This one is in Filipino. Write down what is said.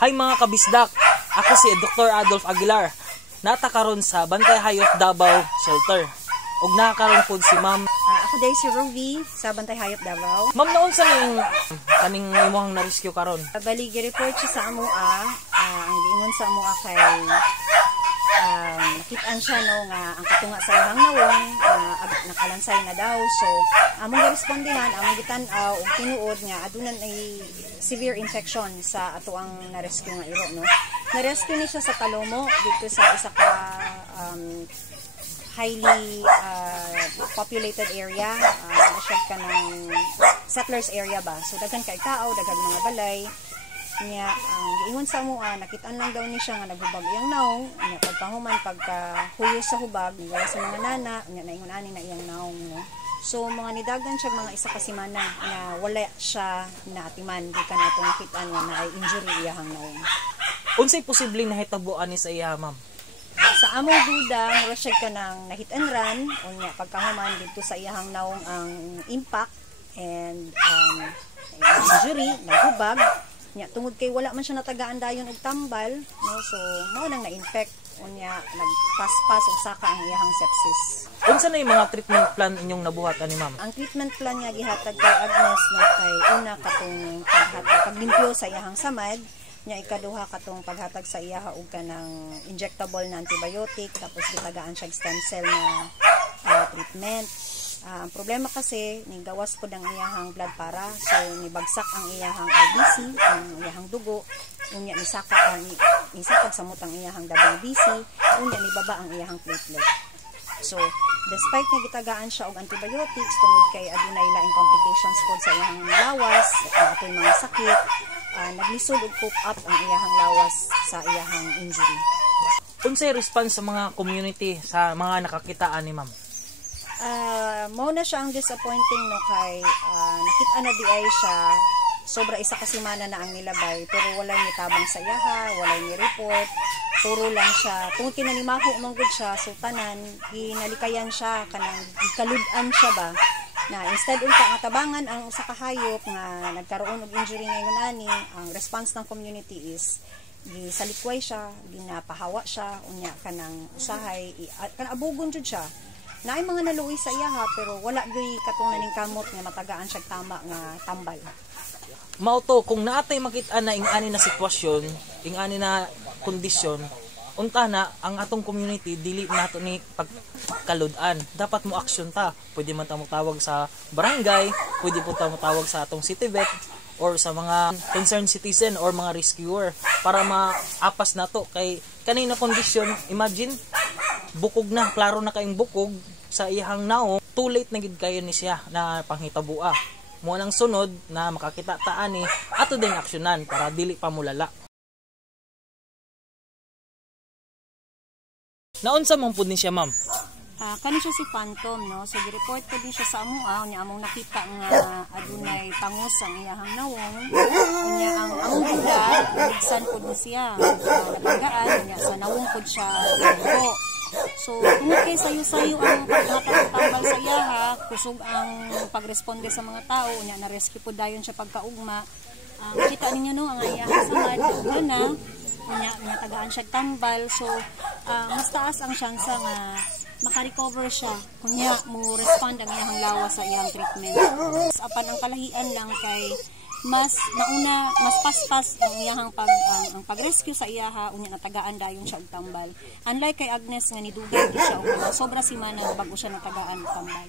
Hi mga kabisdak, ako si Dr. Adolf Aguilar. Natakaron sa Bantay Hayop Davao Shelter. Ug nakakaroon po si Ma'am. Ako day si Ruby sa Bantay Hayop Davao. Ma'am, naon sa kaning imong na-rescue karon? Bali gi-report siya sa amoa. Ang giingon sa amoa kay nakitaan siya no nga ang katunga sa ihang nawong nakalansay na daw. So among girespondihan, among gitan-aw og tinuod nga adunan ay severe infection sa ato ang na-rescue nga iro no. Na-rescue ni siya sa Talomo dito sa isa ka highly populated area. Nasyag ka ng settlers area ba. So daghan kay tao, daghan mga balay. Nya giingon sa amoa, nakitaan lang daw ni siya nga naghubag iyang naong. Nya pagpahuman pagkahuyos sa hubag, wala sa mga nana, nya naingon ani na iyang naong no. So mga nidagan siya mga isa ka semana na wala siya naatiman gikan atong nakitaan nga na injury iyang naong. Unsay posibleng nahitabuan ni sa iya, ma'am? Sa among duda, mura siya ka ng nahit and run, unya pagkahuman dito sa iyang naong ang impact and injury, naghubag. Nya tungod kay wala man siya natagaan dayon og tambal, no, so mao nang na-infect, unya nagpaspas og saka ang iyang sepsis. Unsa na yung mga treatment plan inyong nabuhat ani ma'am? Ang treatment plan niya gihatag kay Agnes na kay una katong paglimpyo sa iyang samad, nya ikaduha katong paghatag sa iyaha og kanang injectable na antibiotic, tapos gitagaan siya stem cell na treatment. Ang problema kasi nigawas po ang iyahang blood para, so nibagsak ang iyahang RBC, ang iyahang dugo, unya nisakag samot ang iyahang WBC, unya nibaba ang iyahang platelet. So despite nga gitagaan siya og antibiotics tungod kay adunay laing complications po sa iyahang lawas, atoy mga sakit, naglisod og cope up ang iyahang lawas sa iyahang injury. Unsay response sa mga community sa mga nakakitaan ni ma'am? Mao na siya ang disappointing no kay nakita na di ay siya sobra isa ka semana na ang nilabay pero wala ni tabang sa iyaha, wala ni report, puro lang siya tungod kinanimaho man gud siya, so tanan ginalikayan siya kanang gikaludan siya ba na instead unta nga tabangan ang usa ka hayop nga nagkaroon og injury ngayon ani, ang response ng community is gisalikway siya, ginapahawa siya, unya kanang usahay kanang abugon jud siya. Naay mga naluoy sa iyaha pero wala gyud katong naning kamot nga matagaan siya tama nga tambal. Mao to kung naatay makita na ing-ani na sitwasyon, ing-ani na kondisyon, unta na ang atong community dili nato ni pagkaludan. Dapat mo aksyon ta. Pwede man ta mo tawag sa barangay, pwede po ta mo tawag sa atong city vet or sa mga concerned citizen or mga rescuer para maapas nato kay kanina kondisyon. Imagine bukog na, klaro na kayong bukog sa iyang naong, too late na gid kayo ni siya na panghitabua. Mo nang sunod na makakita taan ni ato ding aksyonan para dili pa mulala. Naunsa man pud ni siya ma'am? Kani siya si Phantom no, so gi-report ko din siya sa amoa, unya among nakita nga adunay tangos ang iyahang nawong, unya ang among duda nabigsan pud ni siya, natagaan unya sa nawong pud siya dugo. So, kung kay sayo-sayo ang paghatag-tambal sa iyaha, kusog ang pagresponde sa mga tao, unya na-rescue po dayon siya pagkaugma. Kita ninyo no, ang iyahang samad, na, unya tagaan siya tambal. So, mas taas ang syansa nga makarecover siya, kunya mo respond ang iyahang lawas sa iyang treatment. Apan ang kalahian lang kay mas paspas ang iyahang pag-rescue sa iyaha, unya natagaan dayon siya og tambal. Unlike kay Agnes nga nidugay siya og sobra semana bago siya natagaan og tambal.